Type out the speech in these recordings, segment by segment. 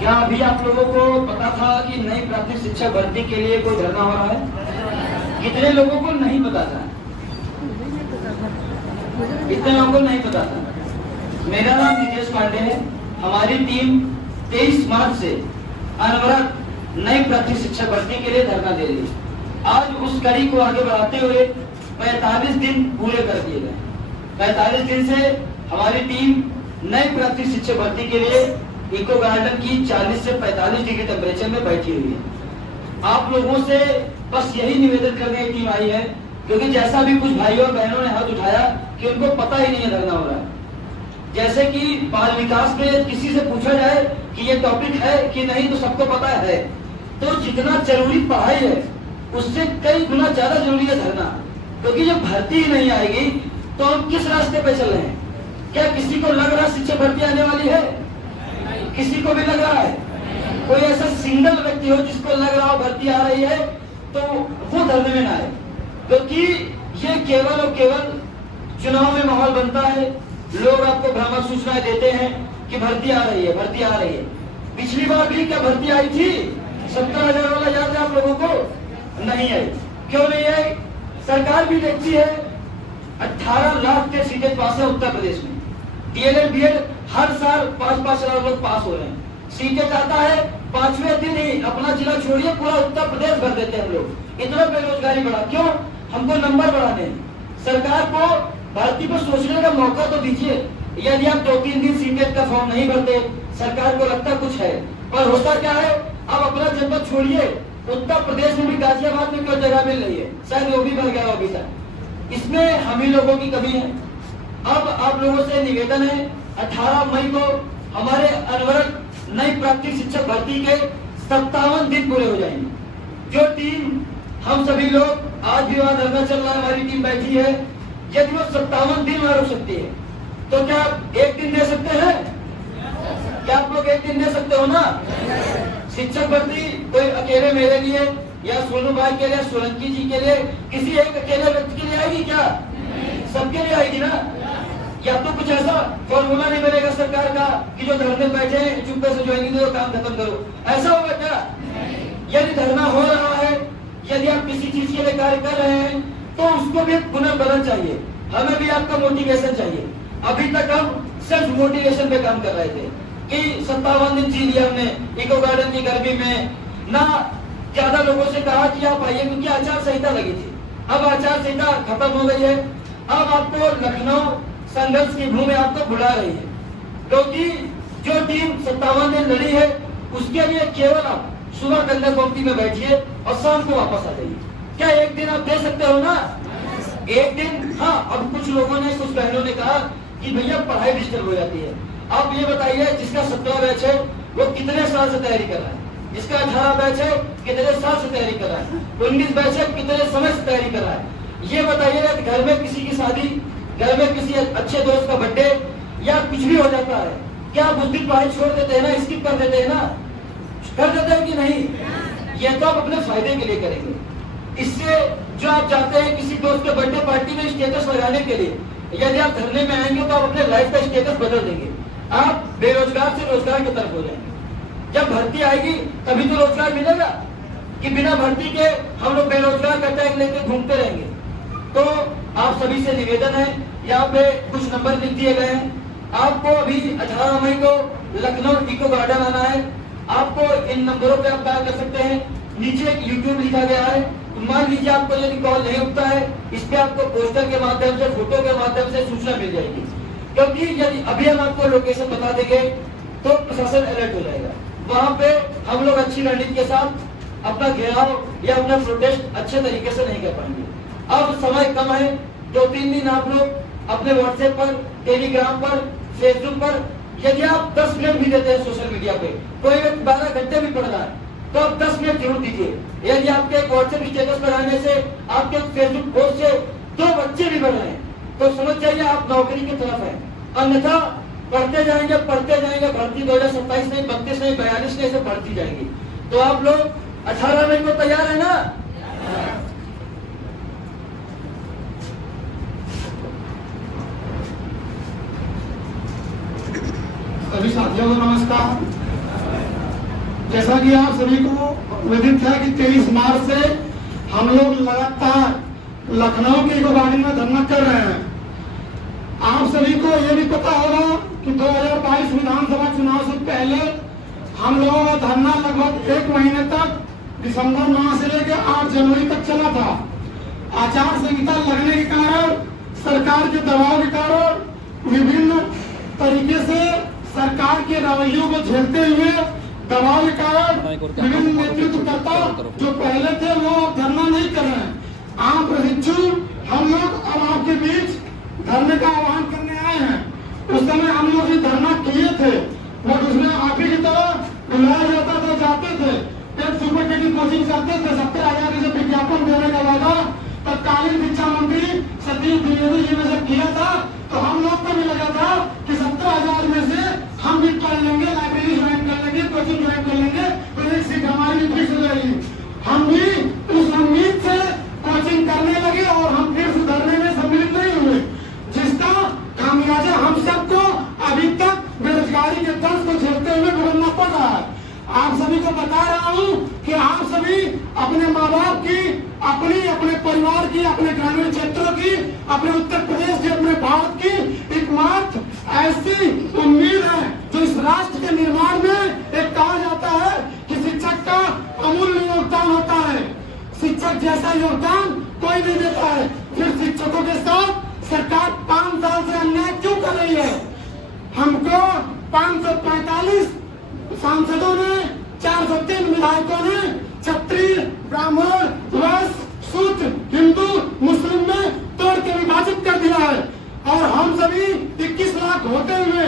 क्या अभी आप लोगों को पता था कि नई प्राथमिक शिक्षक भर्ती के लिए कोई धरना हो रहा है? कितने लोगों को नहीं पता था? इतने लोगों को नहीं पता था। मेरा नाम नितेश पांडे है। हमारी टीम 23 मार्च से अनवरत नई प्राथमिक शिक्षक भर्ती के लिए धरना दे रही है। आज उस कड़ी को आगे बढ़ाते हुए 45 दिन पूरे कर दिए गए। 45 दिन से हमारी टीम नई प्राथमिक शिक्षक भर्ती के लिए इको गार्डन की 40 से 45 डिग्री टेम्परेचर में बैठी हुई है। आप लोगों से बस यही निवेदन करने की टीम आई है, क्योंकि जैसा भी कुछ भाइयों और बहनों ने हाथ उठाया कि उनको पता ही नहीं है धरना हो रहा है। जैसे कि बाल विकास में किसी से पूछा जाए कि ये टॉपिक है कि नहीं, तो सबको पता है। तो जितना जरूरी पढ़ाई है उससे कई गुना ज्यादा जरूरी है धरना, क्योंकि जब भर्ती ही नहीं आएगी तो हम किस रास्ते पे चल रहे हैं? क्या किसी को लग रहा शिक्षक भर्ती आने वाली है? किसी को भी लग रहा है? कोई ऐसा सिंगल व्यक्ति हो जिसको लग रहा हो भर्ती आ रही है तो वो धरने में ना आए, क्योंकि ये केवल और केवल चुनाव में माहौल बनता है। लोग आपको भ्रामक सूचनाएं देते हैं कि भर्ती आ रही है, भर्ती आ रही है। पिछली बार भी क्या भर्ती आई थी? 70,000 वाला याद है आप लोगों को? नहीं आई। क्यों नहीं आई? सरकार भी देखती है 18 लाख के सीटें पास है उत्तर प्रदेश में। डीएलएड बीएड हर साल 5-5 लाख लोग पास हो रहे हैं। सीटें जाता है 5वें दिन ही, अपना जिला छोड़िए पूरा उत्तर प्रदेश भर देते हैं हम लोग। इतना बेरोजगारी बढ़ा, क्यों? हमको नंबर बढ़ाने। सरकार को भर्ती पर सोचने का मौका तो दीजिए। यदि आप 2-3 दिन सीटेट का फॉर्म नहीं भरते, सरकार को लगता कुछ है, पर होता क्या है? अब अपना जनपद छोड़िए, उत्तर प्रदेश में भी गाजियाबाद में क्यों जगह मिल रही है? शायद वो भी भर गया अभी तक। इसमें हम ही लोगों की कमी है। अब आप लोगों से निवेदन है, 18 मई को हमारे अनवरत नई प्राथमिक शिक्षक भर्ती के 57 दिन पूरे हो जाएंगे। जो टीम हम सभी लोग आज भी वहां धरना चल रहा है, हमारी टीम बैठी है, यदि वो 57 दिन वहां रुक सकती है तो क्या आप एक दिन दे सकते हैं? क्या आप लोग एक दिन दे सकते हो ना? शिक्षक भर्ती कोई अकेले मेरे लिए या सोनू भाई के लिए, सोलंकी जी के लिए, किसी एक अकेले व्यक्ति के लिए आएगी क्या? सबके लिए आएगी ना? या तो कुछ ऐसा फॉर्मूला नहीं बनेगा सरकार का कि जो धरने बैठे हैं चुप्पे से ज्वाइनिंग दो, काम खत्म करो, ऐसा होगा क्या? यदि धरना हो रहा है, यदि आप किसी चीज के लिए कार्य कर रहे हैं तो उसको भी पुनर्बलन चाहिए। हमें भी आपका मोटिवेशन चाहिए। अभी तक हम सिर्फ मोटिवेशन पे काम कर रहे थे कि 57 दिन जी लिया हमने इको गार्डन की गर्मी में। ना ज्यादा लोगों से कहा कि आप आइए, क्योंकि आचार संहिता लगी थी। अब आचार संहिता खत्म हो गई है। अब आपको लखनऊ संघर्ष की भूमि आपको बुला रही है, क्योंकि जो टीम 57 दिन लड़ी है उसके लिए केवल आप सुबह गंगा पंक्ति में बैठिए और शाम को वापस आ जाइए। क्या एक दिन आप दे सकते हो ना? एक दिन। हाँ, अब कुछ लोगों ने, कुछ बहनों ने कहा कि भैया पढ़ाई डिस्टर्ब हो जाती है। आप ये बताइए, जिसका 17 बैच है वो कितने साल से तैयारी कर रहा है? जिसका 18 बैच है कितने साल से तैयारी कर रहा है? 19 बैच है कितने समय से तैयारी कर रहा है? ये बताइएगा कि घर में किसी की शादी, घर में किसी अच्छे दोस्त का बर्थडे या कुछ भी हो जाता है, क्या आप उस दिन पढ़ाई छोड़ देते हैं ना, स्किप कर देते हैं ना? कर देते हैं कि नहीं? ये तो आप अपने फायदे के लिए करेंगे। इससे जो आप चाहते हैं किसी दोस्त के बर्थडे पार्टी में स्टेटस लगाने के लिए, यदि आप धरने में आएंगे तो आप अपने लाइफ का स्टेटस बदल देंगे। आप बेरोजगार से रोजगार की तरफ हो जाएंगे। जब भर्ती आएगी तभी तो रोजगार मिलेगा, कि बिना भर्ती के हम लोग बेरोजगार का टैग लेके घूमते रहेंगे। तो आप सभी से निवेदन है, यहाँ पे कुछ नंबर लिख दिए गए हैं। आपको अभी 18 मई को लखनऊ इको गार्डन आना है। आपको इन नंबरों पे आप डायल कर सकते हैं। नीचे एक यूट्यूब लिखा गया है। तो मान लीजिए आपको यदि कॉल नहीं उठता है, इस पे आपको पोस्टर के माध्यम से, फोटो के माध्यम से सूचना मिल जाएगी। क्योंकि यदि अभी हम आपको लोकेशन बता देंगे तो प्रशासन अलर्ट हो जाएगा। वहां पे हम लोग अच्छी रणनीति के साथ अपना घेराव या अपना प्रोटेस्ट अच्छे तरीके से नहीं कर पाएंगे। अब समय कम है, 2-3 दिन आप लोग अपने व्हाट्सएप पर, टेलीग्राम पर, फेसबुक पर, यदि आप 10 मिनट भी देते हैं सोशल मीडिया पे, कोई 12 घंटे भी पढ़ रहा है तो आप 10 मिनट जरूर दीजिए। यदि आपके व्हाट्सएप स्टेटस पर आने से, आपके फेसबुक पोस्ट से 2 बच्चे भी बढ़ रहे हैं तो समझ जाइए आप नौकरी की तरफ है। अन्यथा पढ़ते जाएंगे, भर्ती 2027 नहीं, 32 नहीं, 42 नहीं, से बढ़ती जाएगी। तो आप लोग 18 मई को तैयार है ना? सभी साथियों को नमस्कार। जैसा कि आप सभी को विदित है कि 23 मार्च से हम लोग लगातार लखनऊ के इको गार्डन में धरना कर रहे हैं। आप सभी को यह भी पता होगा कि 2022 विधानसभा चुनाव से पहले हम लोगों का धरना लगभग 1 महीने तक दिसंबर माह से लेकर 8 जनवरी तक चला था। आचार संहिता लगने के कारण, सरकार के दबाव के कारण, विभिन्न तरीके से सरकार के रवैयों को झेलते हुए दबाव के कारण विभिन्न नेतृत्वकर्ता जो पहले थे वो धरना नहीं कर रहे हैं। आप प्रशिक्षु हम लोग अब आपके बीच धरने का आह्वान करने आए हैं। उस समय हम लोग धरना किए थे, बट उसमें आप ही की तरह बुलाया जाता था, जाते थे, एक सुपर टेटी कोचिंग करते थे। 70,000 से विज्ञापन देने का वादा तत्कालीन शिक्षा मंत्री सतीश द्विवेदी जी ने जब किया था तो हम लोग को भी लगा था कि 70,000 में से हम भी पढ़ लेंगे, लाइब्रेरी ज्वाइन कर लेंगे, कोचिंग ज्वाइन कर लेंगे, तो एक सीट हमारी फिक्स हो जाएगी। हम भी उस उम्मीद से कोचिंग करने लगे और हम फिर सुधरने में सम्मिलित नहीं हुए, जिसका खामियाजा हम सबको अभी तक बेरोजगारी के दर्द को झेलते हुए भुगतना पड़ रहा है। आप सभी को बता रहा हूँ कि आप सभी अपने माँ बाप की, अपने परिवार की, अपने ग्रामीण क्षेत्रों की, अपने उत्तर प्रदेश की, अपने भारत की एकमात्र ऐसी उम्मीद है जो इस राष्ट्र के निर्माण में एक कहा जाता है कि शिक्षक का अमूल्य योगदान होता है। शिक्षक जैसा योगदान कोई नहीं देता है। फिर शिक्षकों के साथ सरकार 5 साल से अन्याय क्यों कर रही है? हमको 545 सांसदों ने, 403 विधायकों ने क्षत्रिय, ब्राह्मण, वैश्य, शूद्र, हिंदू, मुस्लिम में तोड़ के विभाजित कर दिया है। और हम सभी 21 लाख होते हुए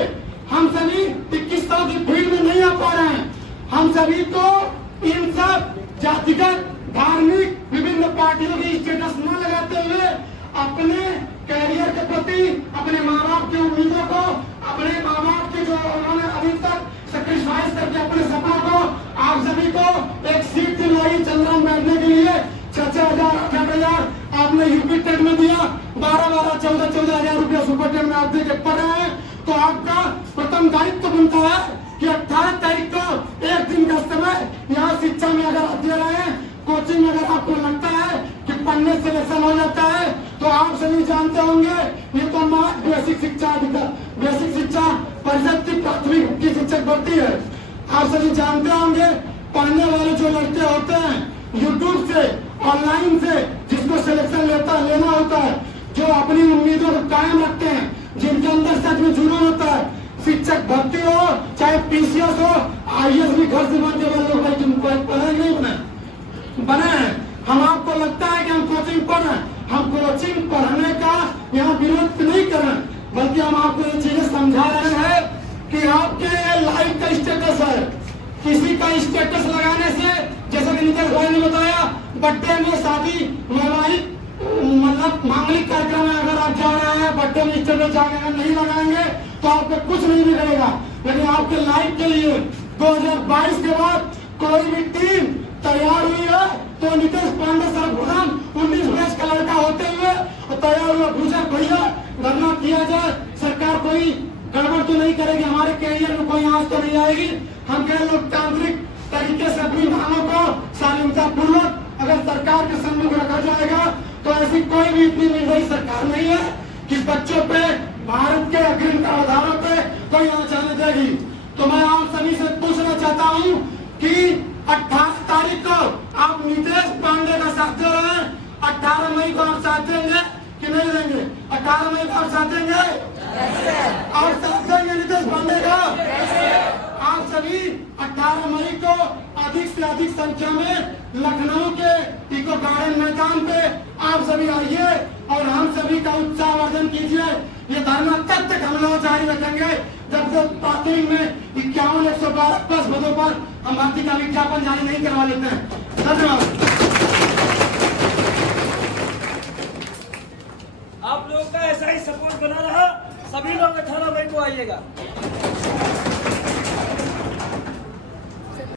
हम सभी 2100 की भीड़ में नहीं आ पा रहे हैं। हम सभी को इन सब जातिगत, धार्मिक, विभिन्न पार्टियों की स्टेटस न लगाते हुए अपने कैरियर के प्रति, अपने माँ बाप की उम्मीदों को, अपने माँ बाप के जो उन्होंने अभी तक सेक्रीफाइस करके अपने सपनों को, आप सभी को एक सीट दिलाई चंद्रम बैठने के लिए 6,000, 8,000 आपने यूपी टेट में दिया, 12,000, 14,000 रुपया सुपर टेट में आप दे के पढ़ रहे हैं। तो आपका प्रथम दायित्व बनता है कि 18 तारीख को एक दिन का समय यहाँ शिक्षा में अगर आप दे रहे हैं, कोचिंग में अगर आपको लगता है कि पढ़ने से सिलेक्शन हो जाता है, तो आप सभी जानते होंगे ये तो बेसिक शिक्षा परिषद की प्राथमिक की शिक्षक भर्ती है। आप सभी जानते होंगे पढ़ने वाले जो लड़के होते हैं यूट्यूब से, ऑनलाइन से, जिसको सिलेक्शन लेना होता है, जो अपनी उम्मीदों को कायम रखते हैं, जिनके अंदर सच में जुनून होता है, शिक्षक भर्ती हो चाहे पीसीएस हो, आईएएस भी घर से बनते वाले लोग पढ़े नहीं बने हैं। हम आपको लगता है कि हम कोचिंग पढ़ रहे हैं, हम कोचिंग पढ़ने का यहाँ विरोध नहीं कर रहे, बल्कि हम आपको ये चीजें समझा रहे हैं कि आपके लाइफ का स्टेटस है। किसी का स्टेटस लगाने से, जैसा कि नीतीश भाई ने बताया, बर्थडे में, शादी, वैवाहिक मतलब मांगलिक कार्यक्रम में अगर आप जा रहे हैं, बर्थडे में स्टेटस अगर नहीं लगाएंगे तो आपको कुछ नहीं बिगड़ेगा। लेकिन आपके लाइफ के लिए 2022 के बाद कोई भी टीम तैयार हुई है तो नीतीश पांडे सर्वप्रथम 19 वर्ष का लड़का होते हुए तैयार हुआ भूषण भैया धरना किया जाए। सरकार कोई गड़बड़ तो नहीं करेगी, हमारे कैरियर में कोई आंच तो नहीं आएगी। हम कह लोकतांत्रिक तरीके से अपनी मांगों को शालीनता पूर्वक अगर सरकार के सम्मुख रखा जाएगा तो ऐसी कोई भी इतनी निर्दयी सरकार नहीं है कि बच्चों पे, भारत के अग्रिम आधारों पे कोई आंच आने देगी। तो मैं आप सभी से पूछना चाहता हूँ कि 18 तारीख को आप नीतीश पांडे का साथ दे रहे हैं, 18 मई को आप साथ देंगे कि नहीं देंगे? 18 मई को आप साथ देंगे और साथ देंगे नीतीश पांडे का? आप सभी 18 मई को अधिक से अधिक संख्या में लखनऊ के इको गार्डन मैदान पे आप सभी आइए और हम सभी का उत्साहवर्धन कीजिए। ये धरना तब तक हम लोग जारी रखेंगे जब तक प्राथमिक में 51-112 पदों पर हम भर्ती का विज्ञापन जारी नहीं करवा लेते हैं। धन्यवाद। आप लोगों का ऐसा ही सपोर्ट बना रहा, सभी लोग 18 मई को आइएगा।